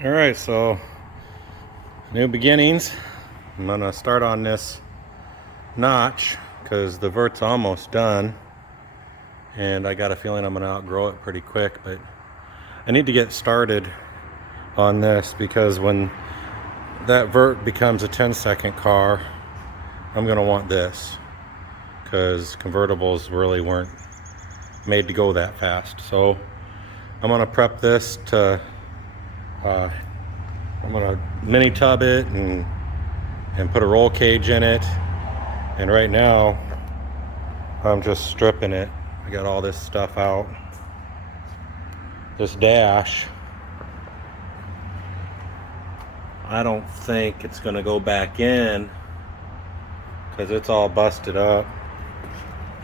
All right, so new beginnings. I'm gonna start on this notch because the vert's almost done, and I got a feeling I'm gonna outgrow it pretty quick, but I need to get started on this because when that vert becomes a 10-second car, I'm gonna want this because convertibles really weren't made to go that fast. So I'm gonna prep this to I'm gonna mini tub it and put a roll cage in it. And right now I'm just stripping it. I got all this stuff out. This dash, I don't think it's gonna go back in because it's all busted up.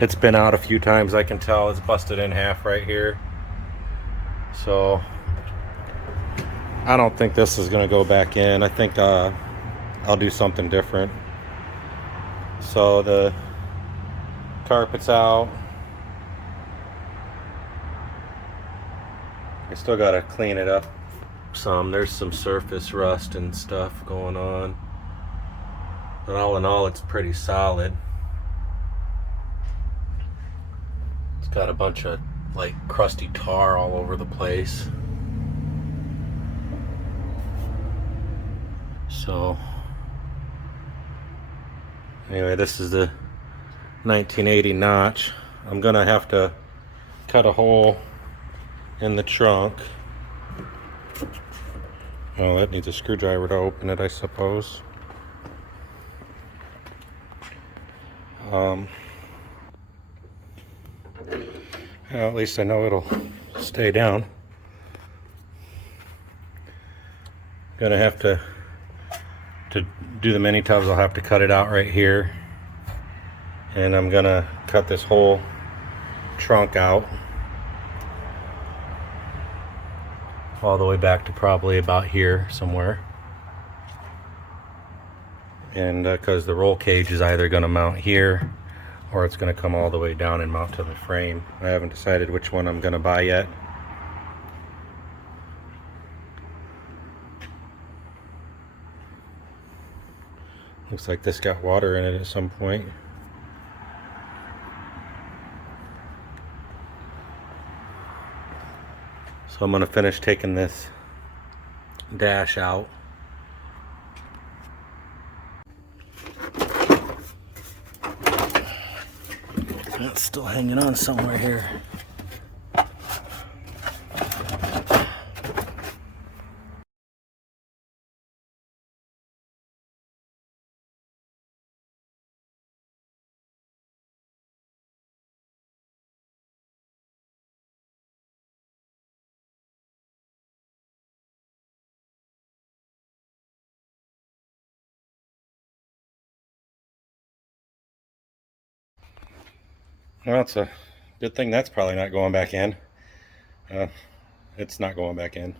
It's been out a few times. I can tell it's busted in half right here. So I don't think this is gonna go back in. I think I'll do something different. So the carpet's out. I still gotta clean it up some. There's some surface rust and stuff going on, but all in all it's pretty solid. It's got a bunch of like crusty tar all over the place. So anyway, this is the 1980 notch. I'm gonna have to cut a hole in the trunk. Oh, that needs a screwdriver to open it, I suppose. Well, at least I know it'll stay down. Gonna have to do the mini tubs. I'll have to cut it out right here, and I'm gonna cut this whole trunk out all the way back to probably about here somewhere. And because the roll cage is either going to mount here or it's going to come all the way down and mount to the frame. I haven't decided which one I'm going to buy yet. Looks like this got water in it at some point. So I'm going to finish taking this dash out. It's still hanging on somewhere here. Well, it's a good thing that's probably not going back in. It's not going back in.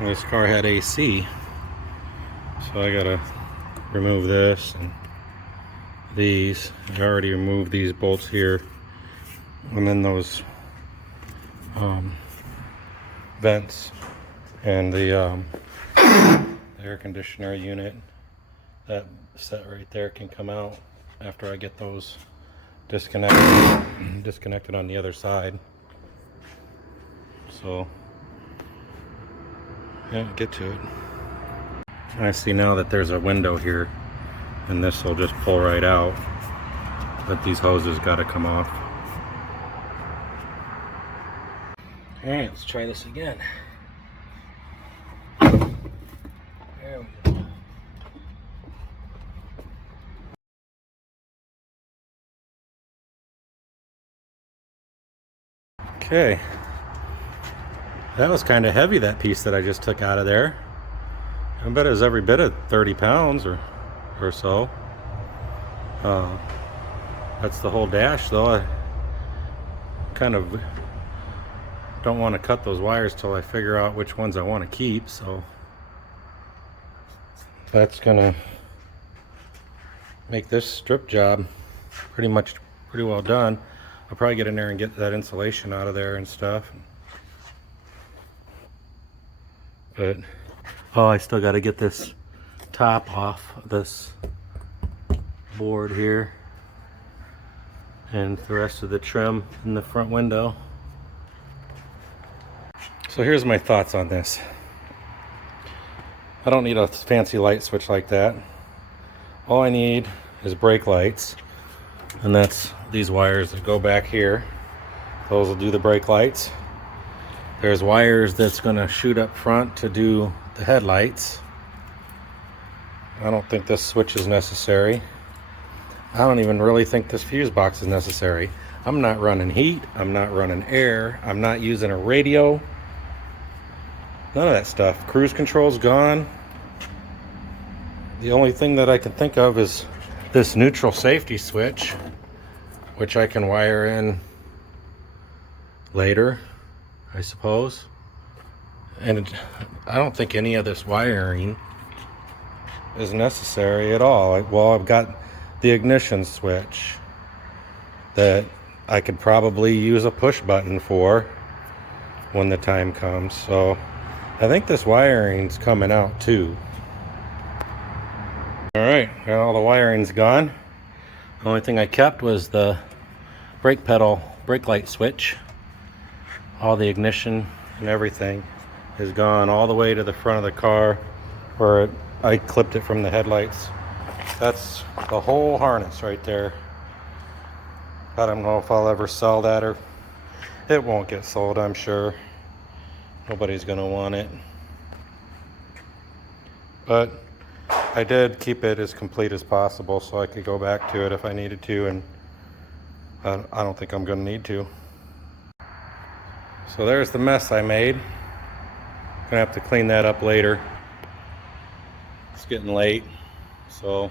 This car had AC, so I gotta remove this and these. I already removed these bolts here, and then those vents and the air conditioner unit. That set right there can come out after I get those disconnected on the other side. So yeah, get to it. I see now that there's a window here, and this will just pull right out, but these hoses got to come off. All right, let's try this again. There we go. Okay, that was kind of heavy, that piece that I just took out of there. I bet it was every bit of 30 pounds or so. That's the whole dash though. I kind of don't want to cut those wires till I figure out which ones I want to keep, so that's gonna make this strip job pretty well done. I'll probably get in there and get that insulation out of there and stuff. But oh, I still got to get this top off this board here and the rest of the trim in the front window. So here's my thoughts on this. I don't need a fancy light switch like that. All I need is brake lights, and that's these wires that go back here. Those will do the brake lights. There's wires that's going to shoot up front to do the headlights. I don't think this switch is necessary. I don't even really think this fuse box is necessary. I'm not running heat, I'm not running air, I'm not using a radio. None of that stuff. Cruise control's gone. The only thing that I can think of is this neutral safety switch, which I can wire in later, I suppose. And I don't think any of this wiring is necessary at all. Well, I've got the ignition switch that I could probably use a push button for when the time comes. So I think this wiring's coming out too. All right, all the wiring's gone. The only thing I kept was the brake pedal, brake light switch. All the ignition and everything is gone all the way to the front of the car where I clipped it from the headlights. That's the whole harness right there. I don't know if I'll ever sell that, or it won't get sold, I'm sure. Nobody's gonna want it. But I did keep it as complete as possible so I could go back to it if I needed to, and I don't think I'm gonna need to. So there's the mess I made. Gonna have to clean that up later. It's getting late, so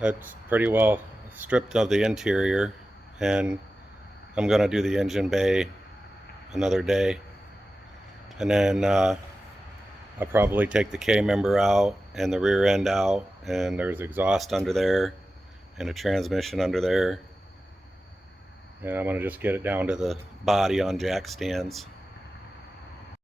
that's pretty well stripped of the interior, and I'm gonna do the engine bay another day. And then I'll probably take the K-member out and the rear end out, and there's exhaust under there and a transmission under there. And I'm gonna just get it down to the body on jack stands.